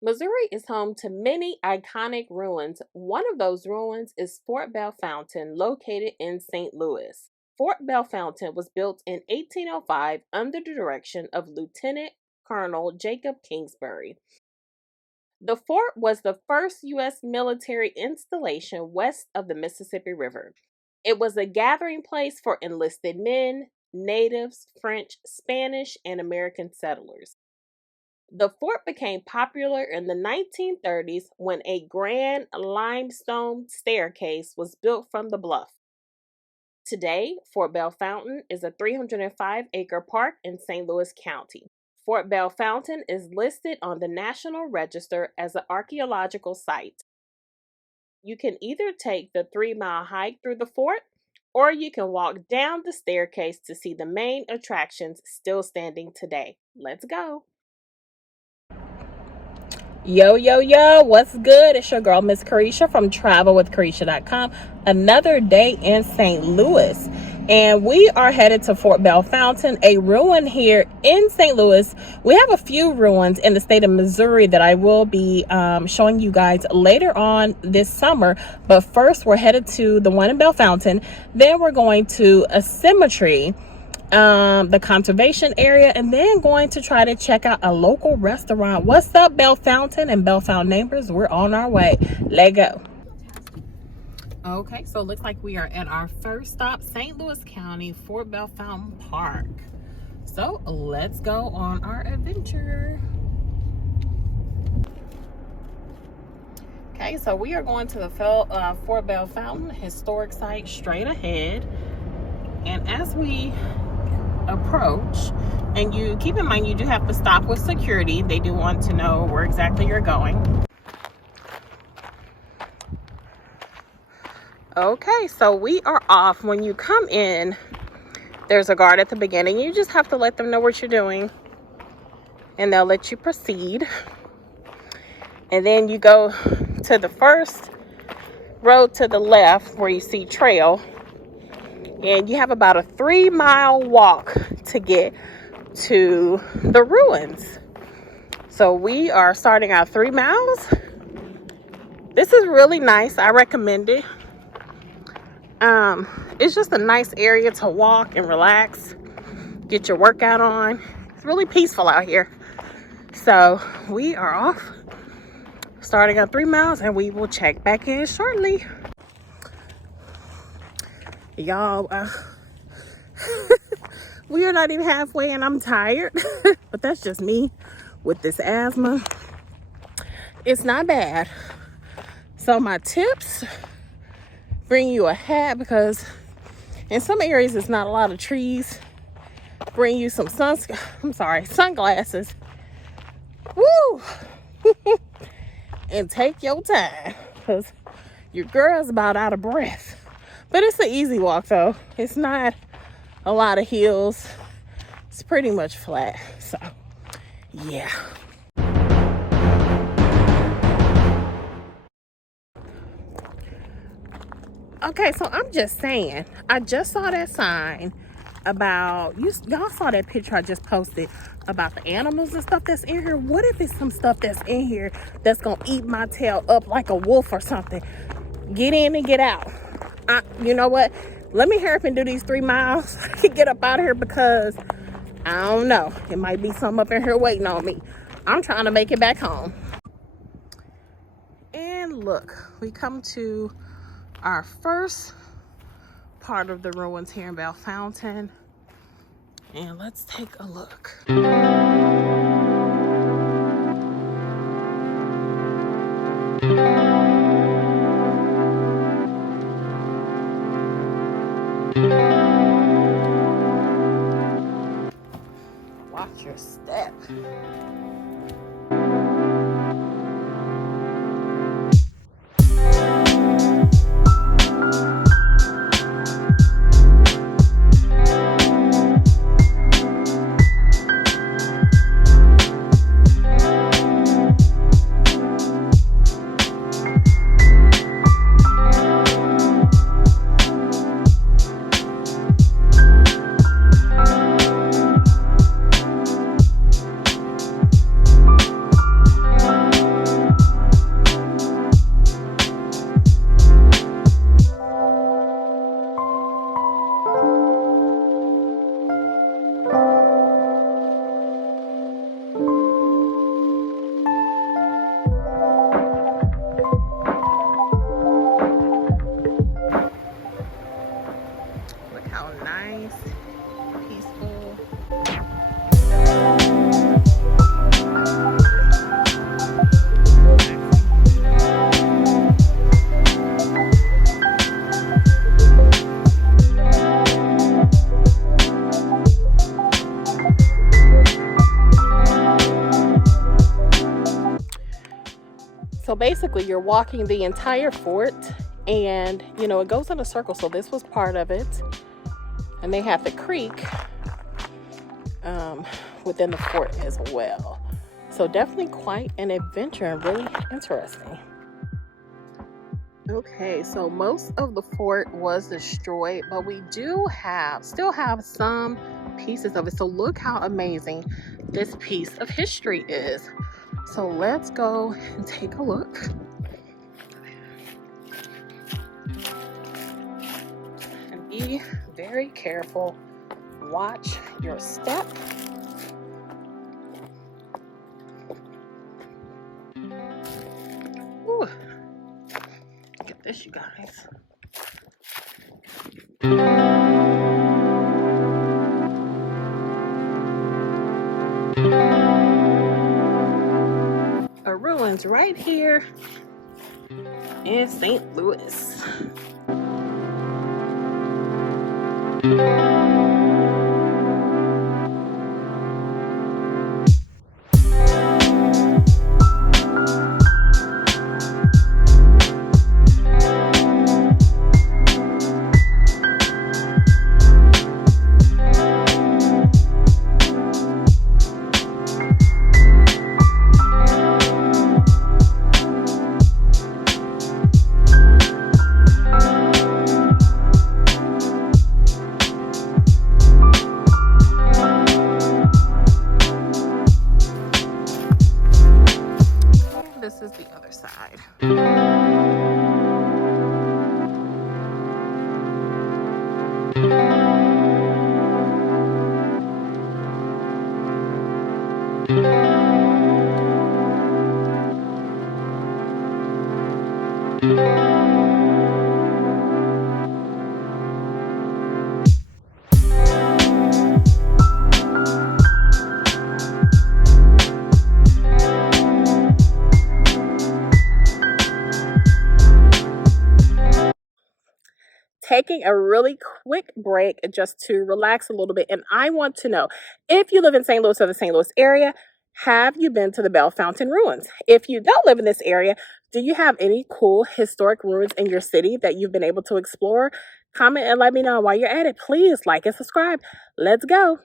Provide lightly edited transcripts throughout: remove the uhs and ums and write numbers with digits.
Missouri is home to many iconic ruins. One of those ruins is Fort Belle Fountain, located in St. Louis. Fort Belle Fountain was built in 1805 under the direction of Lieutenant Colonel Jacob Kingsbury. The fort was the first U.S. military installation west of the Mississippi River. It was a gathering place for enlisted men, natives, French, Spanish, and American settlers. The fort became popular in the 1930s when a grand limestone staircase was built from the bluff. Today, Fort Belle Fountain is a 305-acre park in St. Louis County. Fort Belle Fountain is listed on the National Register as an archaeological site. You can either take the 3-mile hike through the fort, or you can walk down the staircase to see the main attractions still standing today. Let's go. Yo, what's good? It's your girl, Miss Carisha from travelwithcarisha.com. Another day in St. Louis. And we are headed to Fort Belle Fountain, a ruin here in St. Louis. We have a few ruins in the state of Missouri that I will be showing you guys later on this summer. But first, we're headed to the one in Belle Fountain. Then we're going to a cemetery, the conservation area, and then going to try to check out a local restaurant. What's up, Belle Fountain and Belle Fountain neighbors? We're on our way. Let's go. Okay, so it looks like we are at our first stop, St. Louis County, Fort Belle Fountain Park. So let's go on our adventure. Okay, so we are going to the Fort Belle Fountain historic site straight ahead. And as we approach, and you keep in mind you do have to stop with security. They do want to know where exactly you're going. Okay, so we are off. When you come in, there's a guard at the beginning. You just have to let them know what you're doing, and they'll let you proceed. And then you go to the first road to the left where you see trail, and you have about a 3-mile walk to get to the ruins. So we are starting our 3 miles. This is really nice. I recommend it. It's just a nice area to walk and relax, get your workout on. It's really peaceful out here. So we are off, starting our 3 miles, and we will check back in shortly. Y'all, we are not even halfway and I'm tired, but that's just me with this asthma. It's not bad. So my tips: bring you a hat, because in some areas it's not a lot of trees. Bring you some sunglasses. Woo! And take your time, because your girl's about out of breath. But it's an easy walk though. It's not a lot of hills. It's pretty much flat. So, yeah. Okay, so I'm just saying, I just saw that sign about, y'all saw that picture I just posted about the animals and stuff that's in here. What if it's some stuff that's in here that's gonna eat my tail up like a wolf or something? Get in and get out. You know what? Let me hurry up and do these 3 miles. I can get up out of here, because I don't know. It might be something up in here waiting on me. I'm trying to make it back home. And look, we come to our first part of the ruins here in Belle Fountain. And let's take a look. Watch your step. So basically you're walking the entire fort, and it goes in a circle. So this was part of it, and they have the creek within the fort as well. So definitely quite an adventure and really interesting. Okay, so most of the fort was destroyed, but we still have some pieces of it. So look how amazing this piece of history is. So let's go and take a look. And be very careful. Watch your step. Ooh. Look at this, you guys. A ruins right here in St. Louis. This is the other side. Taking a really quick break just to relax a little bit. And I want to know, if you live in St. Louis or the St. Louis area, have you been to the Belle Fontaine ruins? If you don't live in this area, do you have any cool historic ruins in your city that you've been able to explore? Comment and let me know. While you're at it, please like and subscribe. Let's go.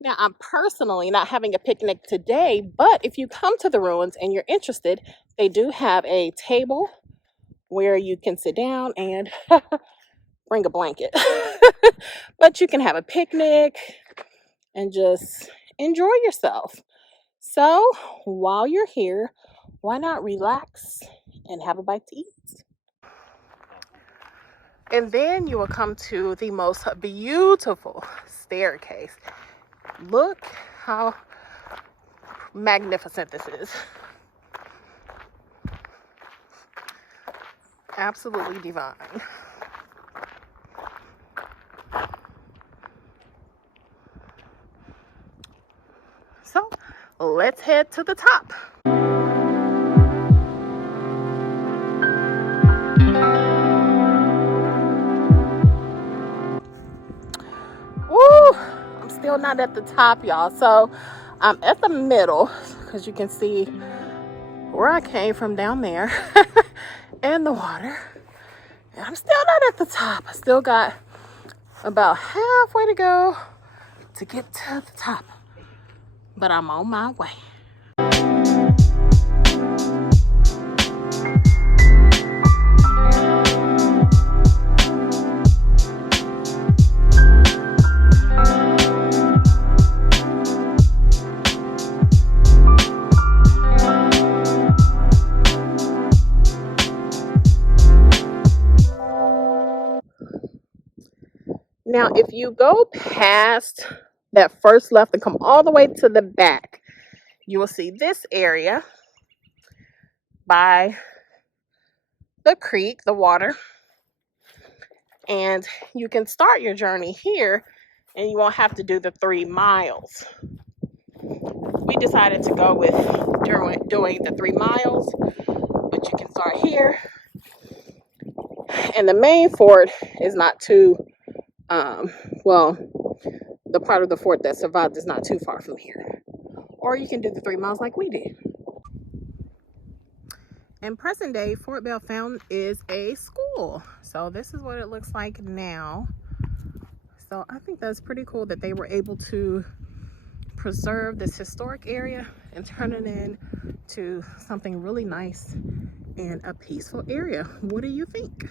Now, I'm personally not having a picnic today, but if you come to the ruins and you're interested, they do have a table where you can sit down and bring a blanket. But you can have a picnic and just enjoy yourself. So while you're here, why not relax and have a bite to eat? And then you will come to the most beautiful staircase. Look how magnificent this is. Absolutely divine. So let's head to the top. Woo! I'm still not at the top, y'all. So I'm at the middle, because you can see where I came from down there and the water. And I'm still not at the top. I still got about halfway to go to get to the top. But I'm on my way. Now, if you go past that first left and come all the way to the back, you will see this area by the creek, the water. And you can start your journey here and you won't have to do the 3 miles. We decided to go with doing the 3 miles, but you can start here. And the main fort is not too, the part of the fort that survived is not too far from here. Or you can do the 3 miles like we did. In present day, Fort Belle Fontaine is a school. So this is what it looks like now. So I think that's pretty cool that they were able to preserve this historic area and turn it into something really nice and a peaceful area. What do you think?